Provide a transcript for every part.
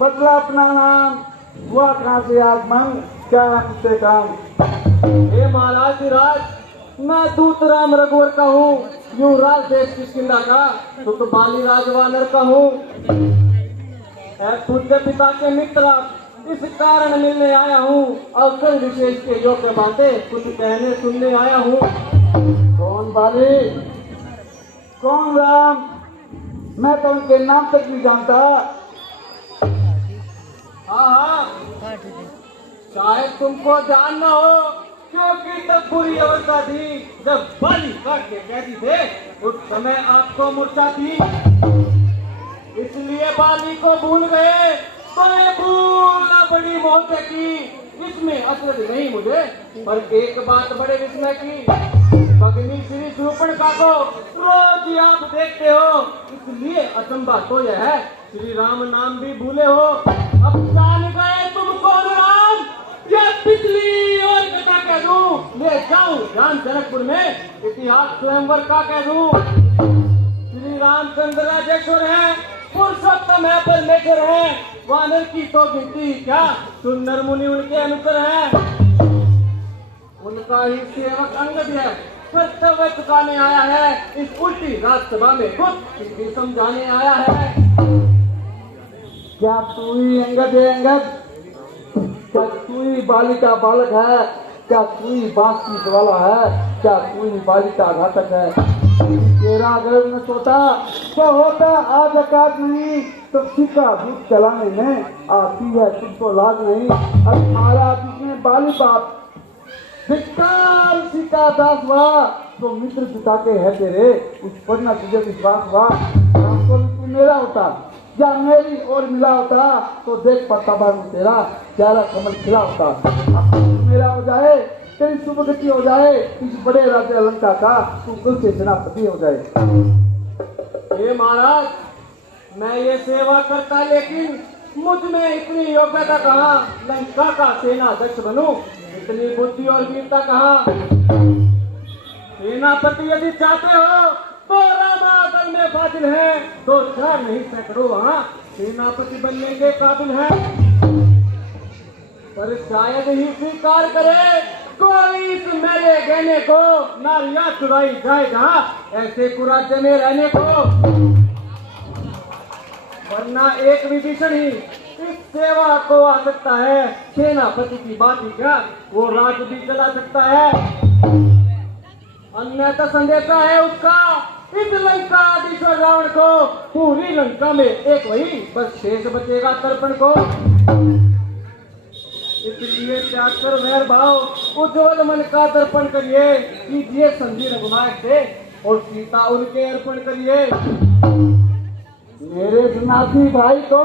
बदला अपना नाम, हुआ कहाँ से आगमन, क्या है मुझसे काम। हे महाराज राज, मैं दूत राम रघुवर का हूँ, युवराज देश किष्किंधा का, तो बाली राज वानर का हूँ। पूज्य पिता के मित्र, इस कारण मिलने आया हूँ, अवसर विशेष के योग्य बातें कुछ कहने सुनने आया हूँ। कौन बाली, कौन राम, मैं तो उनके नाम तक नहीं जानता। हाँ, शायद तुमको जानना हो, क्योंकि तब बुरी अवस्था थी जब बाली काट के कैदी थे, उस समय आपको मूर्छा थी, इसलिए बाली को भूल गए। तो ये भूलना बड़ी मौत की, इसमें असर नहीं मुझे, पर एक बात बड़े विस्मय की। भगनी श्री शूर्पणखा को रोज ही आप देखते हो, इसलिए अचंभा तो यह है, श्री राम नाम भी भूले हो। अब जान गए तुम कौन राम, यह पिछली और कथा कह दूं, ले जाऊं राम जनकपुर में, इतिहास स्वयंवर का कह दूं। श्री रामचंद्र राजेश्वर है, पुरुषोत्तम है, परमेश्वर है, वानर की तो गिनती क्या, सुंदर मुनि उनके अनुकर है। उनका ही सेवक अंगद है, कर्तव्य चुकाने आया है, इस उल्टी राजसभा में कुछ भी समझाने आया है। क्या तू ही अंगद है अंगद, क्या तू ही बाली का बालक है, क्या तू ही बांस की ज्वाला है, क्या तू ही बाली का घातक है। तेरा अगर न सोता तो होता आज अकाद नहीं, तो सीखा दूध चलाने में आती है तुझको लाज नहीं। अब हमारा जिसने बाली बाप धिक्कार सीखा दास हुआ, तो मित्र पिता के है तेरे, उस पर न तुझे विश्वास हुआ। तो तू मेरा होता या मेरी और मिला होता, तो देख पड़ता बाबू तेरा प्यारा कमल खिला होता। अब तू मेरा हो जाए, तेरी सुभगति हो जाए, इस बड़े राजा लंका का तू कुल से सेनापति हो जाए। हे महाराज, मैं ये सेवा करता, लेकिन मुझ में इतनी योग्यता कहाँ, लंका का सेनाध्यक्ष बनूं, इतनी बुद्धि और वीरता कहाँ। सेनापति यदि चाहते हो तो रामादल में फाजिल है, तो 4 नहीं सैकड़ों वहाँ सेनापति बनने के काबिल है। पर शायद ही स्वीकार करे कोई इस मेरे गहने को, नारियां चुराई जाए जहाँ, ऐसे कुराज्य में रहने को। वरना एक विभीषण ही इस सेवा को आ सकता है, सेनापति की बात ही क्या, वो राज भी चला सकता है। अन्यथा संदेशा है उसका इस लंकाधीश्वर रावण को, पूरी लंका में एक वही बस शेष बचेगा तर्पण को। इसलिए त्याग कर वैर भाव, उज्ज्वल मन का दर्पण करिए, कीजिए संधि रघुनायक से और सीता उनके अर्पण करिए। मेरे सन्यासी भाई को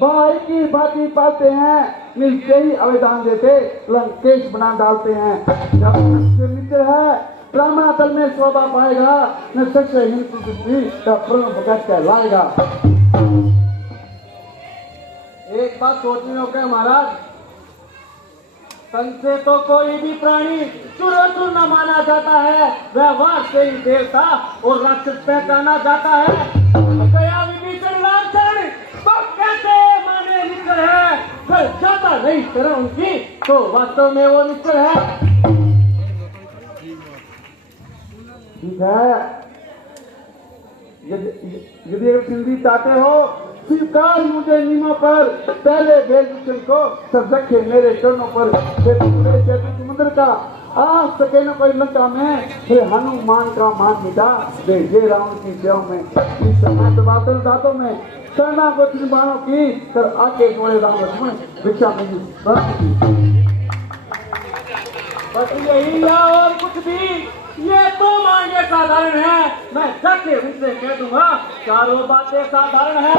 भाई की बाती पाते हैं, मिलते ही आवेदन देते लंकेश बना डालते हैं। जब मित्र है रामातल में शोभा पाएगा, न सच्चे हिंदू भगत कहलाएगा। एक बात सोचने हो क्या महाराज, तन से तो कोई भी प्राणी चुर न माना जाता है, व्यवहार से ही देवता और राक्षस पहचाना जाता है। गया विभीषण रामचंद्र तो कैसे माने निश्चर है, फिर जाता नहीं तरह उनकी, तो वास्तव में वो निश्चर है। ठीक है, यदि सिंधी चाहते हो स्वीकार मुझे निमों पर, पहले वेदभूषण को सब रखे मेरे चरणों पर। समुद्र का आज सके न कोई लंका में, फिर हनुमान का मान मिटा दे ये रावण की सेवा में। इस समय बातों दातों में शरणा को निर्माणों की कर आके जोड़े राम लक्ष्मण भिक्षा मिली। बस यही या और कुछ भी, ये तो मांगे साधारण है, मैं जाके उनसे कह दूंगा चारों बातें साधारण है।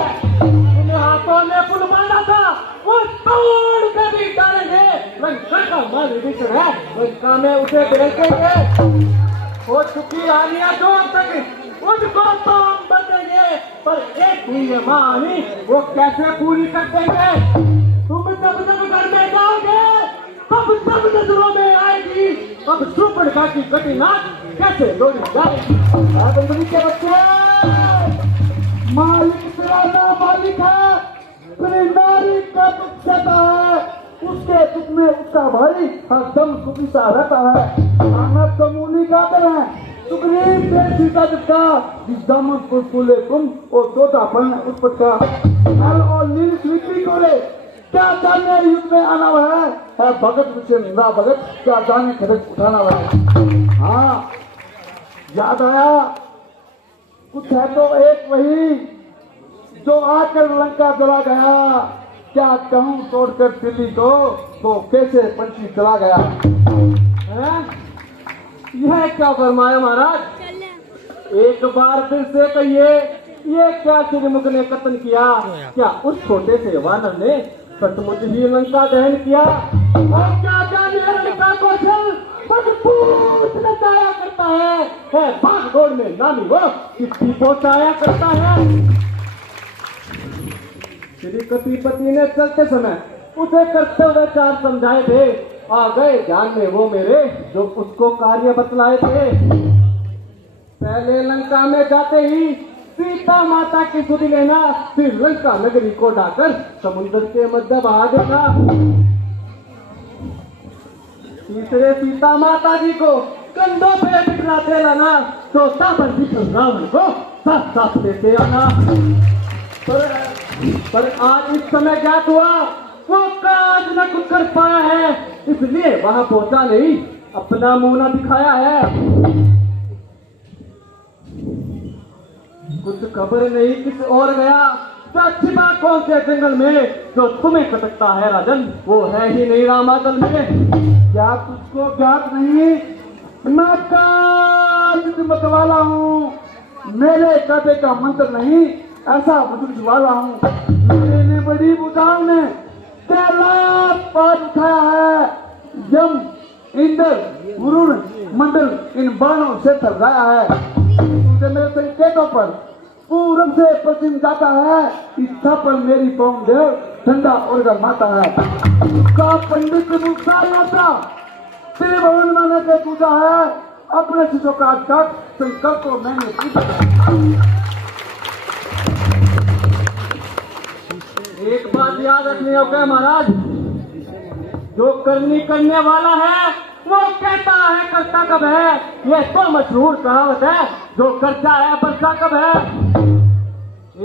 इन हाथों ने पुल बांधा था, वो तोड़ के भी डालेंगे, लंका का माल विभीषण है, लंका में उसे बेचेंगे। हो चुकी हानियां जो अब तक, उनको तो हम बदलेंगे, पर एक भी ये मानी वो कैसे पूरी कर देंगे। तुम जब जब घर में जाओगे तब सब नजरों में आएगी, अब शूर्पणखा की कटी नाक कैसे दौड़ी जाएगी। के बच्चे मालिक तेरा नाम मालिक है, का दुख सहता है, उसके दुख में उसका भाई हरदम सुखी सा रहता है। अहमद तो मुनि गाते हैं, सुग्रीव से सीता जिसका, जिस दामन को फूले तुम और तोता फल उत्पत्ता। हल और नील स्वीकृति कोरे, क्या जाने युद्ध में आना है भगत मुझे मेरा भगत, क्या जाने खड़क उठाना है। हाँ याद आया, कुछ है तो एक वही जो आकर लंका चला गया, क्या कहूँ छोड़कर दिल्ली को, तो कैसे पंछी चला गया। यह क्या फरमाया महाराज, एक बार फिर से कहिए, ये क्या श्रीमुख ने कथन किया? क्या उस छोटे से वानर ने सचमुच ही लंका दहन किया? और क्या जाने लंका को चल मजबूत नचाया करता है भाग दौड़ में नामी वो किसी पहुंचाया करता है। श्री कपीपति ने चलते समय उसे कर्तव्य चार समझाए थे, आ गए ध्यान में वो मेरे जो उसको कार्य बतलाए थे। पहले लंका में जाते ही सीता माता की सुधि लेना, फिर लंका नगरी को ढाकर समुद्र के मध्य बहा देना। तीसरे सीता माता जी को कंधों पे बिठलाते लाना, चौथा पर विष्णु रावण को साथ साथ देते आना। पर आज इस समय ज्ञात हुआ वो काज न कुछ कर पाया है, इसलिए वहां पहुंचा नहीं, अपना मुंह न दिखाया है। कुछ खबर नहीं किस और गया, छिपा कौन से जंगल में जो तुम्हें खटकता है राजन, वो है ही नहीं रामाचल में। क्या तुझको ज्ञात नहीं, मैं काज मतवाला हूँ, मेरे कदे का मंत्र नहीं, ऐसा बुजुर्ग वाला हूँ। मेरे बड़ी बुदाओं ने तेरा पार उठाया है, यम इंद्र वरुण मंडल इन बाणों से थर्राया है। तुझे मेरे संकेतों पर पूरब से पश्चिम जाता है, इच्छा पर मेरी पौन देव ठंडा और गर्माता है। का पंडित यात्रा तेरे भवन माने से पूजा है, अपने शिशु का संकल्प को मैंने पूछा। एक बात याद रखनी होगी महाराज, जो करने वाला है वो कहता है करता कब है, ये तो मशहूर कहावत है, जो करता है बरसा कब है।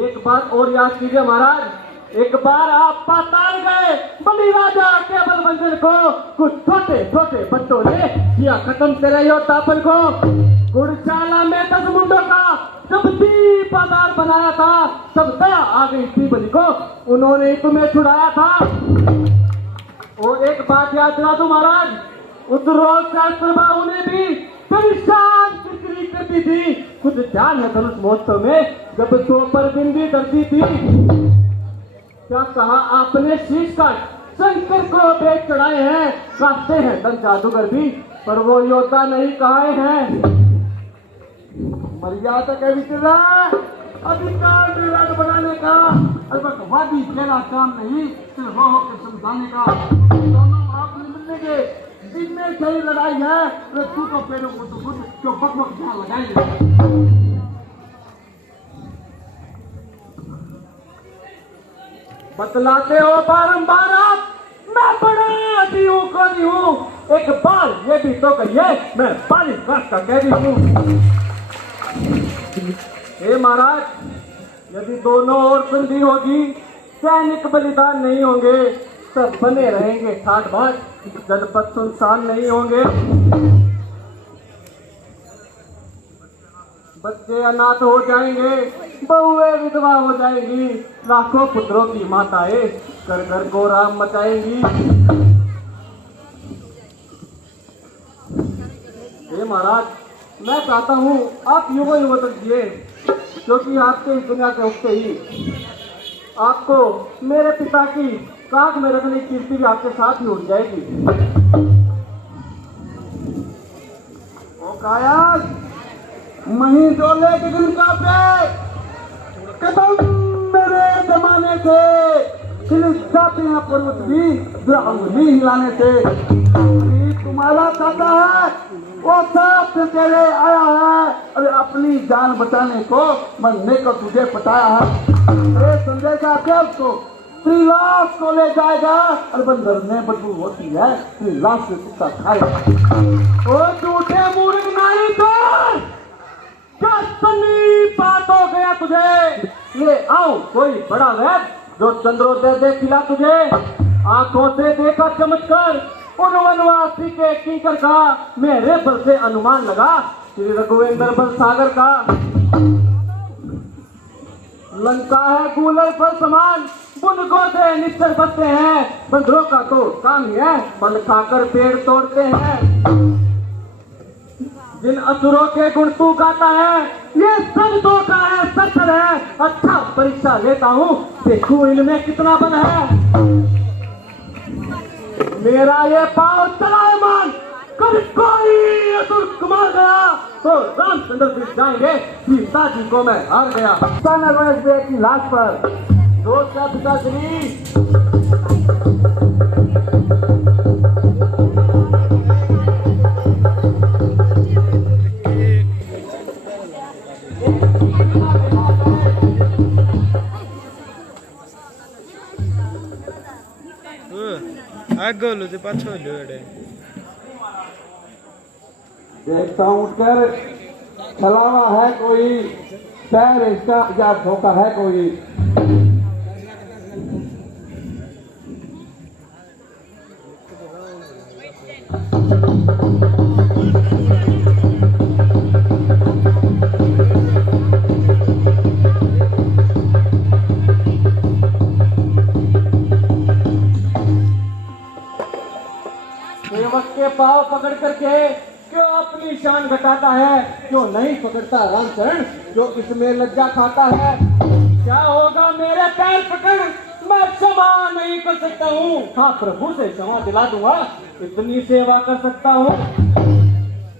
एक बात और याद कीजिए महाराज, एक बार आप पाताल गए, बलि राजा केवल मंजर को कुछ छोटे छोटे बच्चों ने किया खत्म तेरे योद्धापन को। गुड़शाला में 10 मुंडों का जब दीप आधार बनाया था, तब दया आ गई थी बलि को, उन्होंने तुम्हें छुड़ाया था। और एक बात याद दिला दो महाराज, उस रोज शास्त्र बाबू ने भी परेशान बिक्री करती थी, कुछ ध्यान है धनुष महोत्सव में जब 2 पर बिंदी करती थी। क्या कहा आपने शीश का शंकर को बेच चढ़ाए हैं, काटते हैं धन जादूगर भी, पर वो योद्धा नहीं कहाए हैं। मर्यादा के विचरा अधिकार विराट बनाने का, वादी मेरा काम नहीं, सिर्फ हो के समझाने का। दोनों आप मिलने के दिन में सही लड़ाई है, तू तो पेड़ों को तो खुद जो बकबक जहाँ लगाएंगे। बतलाते हो बारंबार आप, मैं बड़ा अभी हूँ कभी हूँ, एक बार ये भी तो कहिए मैं बारिश का कह दी हूँ। हे महाराज, यदि दोनों ओर संधि होगी, सैनिक बलिदान नहीं होंगे, सब बने रहेंगे ठाट बाट, जनपद सुनसान नहीं होंगे। बच्चे अनाथ हो जाएंगे, बहुएं विधवा हो जाएंगी, लाखों पुत्रों की माताएं घर घर को राम मचाएंगी। हे महाराज, मैं चाहता हूँ आप युवा युवा तक जिए, क्योंकि आपके इस दुनिया के उठते ही आपको मेरे पिता की काग में रखने की कीर्ति भी आपके साथ ही उठ जाएगी। ओ कायल, मही डोले के दिन का पे कदम मेरे जमाने से, फिर जाते हैं पर्वत भी अंगुली हिलाने से। तुम्हारा चाहता है वो साथ तेरे आया है, अरे अपनी जान बचाने को मरने को तुझे पटाया है। अरे संजय का क्या उसको तेरी लाश को ले जाएगा और बंदर में बदबू होती है, तेरी लाश से कुत्ता खाएगा। ओ झूठे मूर्ख नहीं तो क्या सनी बात हो गया तुझे? ले आओ कोई बड़ा वैद जो चंद्रोदय देख खिला तुझे। आंखों से देखा चमत्कार उन वनवासी के किंकर का, मेरे बल से अनुमान लगा श्री रघुवेंद्र बल सागर का। लंका है कूलर पर समान, बुनकों से निश्चर बसते हैं, बंदरों का तो काम ही है फल खाकर पेड़ तोड़ते हैं। जिन असुरों के गुण तू गाता है ये सब धोखा है, सत्तर है। अच्छा परीक्षा लेता हूँ, देखूं इनमें कितना बल है। मेरा ये पाँव चलायमान, कभी कोई असुर कमाल गया तो रामचंद्र जी जाएंगे, सीता जी को मैं हार गया। की लाश पर दोस्त का पिताश्री आगोलू से पाछो लोड़े देखता हूँ उठकर, छलावा है कोई, पैर इसका या धोखा है कोई। सेवक के पाँव पकड़ करके क्यों अपनी शान घटाता है, क्यों नहीं पकड़ता रामचरण जो इसमें लज्जा खाता है। क्या होगा मेरे पैर पकड़, मैं क्षमा नहीं कर सकता हूँ। हाँ प्रभु से क्षमा दिला दूंगा, इतनी सेवा कर सकता हूँ।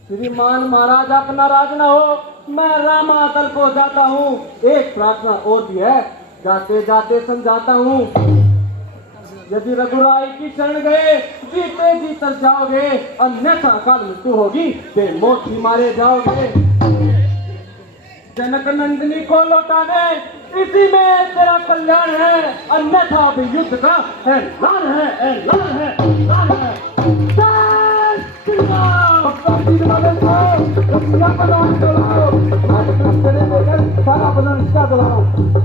श्रीमान महाराज अपना राज न हो, मैं रामातल को जाता हूँ। एक प्रार्थना और भी है, जाते जाते समझाता हूँ। यदि रघुराई की शरण गए जीते जी तर जाओगे, अन्यथा अकाल मृत्यु होगी, बेमौत ही मारे जाओगे। जनक नंदिनी को लौटा दे, इसी में तेरा कल्याण है, अन्यथा भी युद्ध का ऐलान है, ऐलान है, ऐलान है। जय श्री राम। सारा बदन इसका बुलाओ।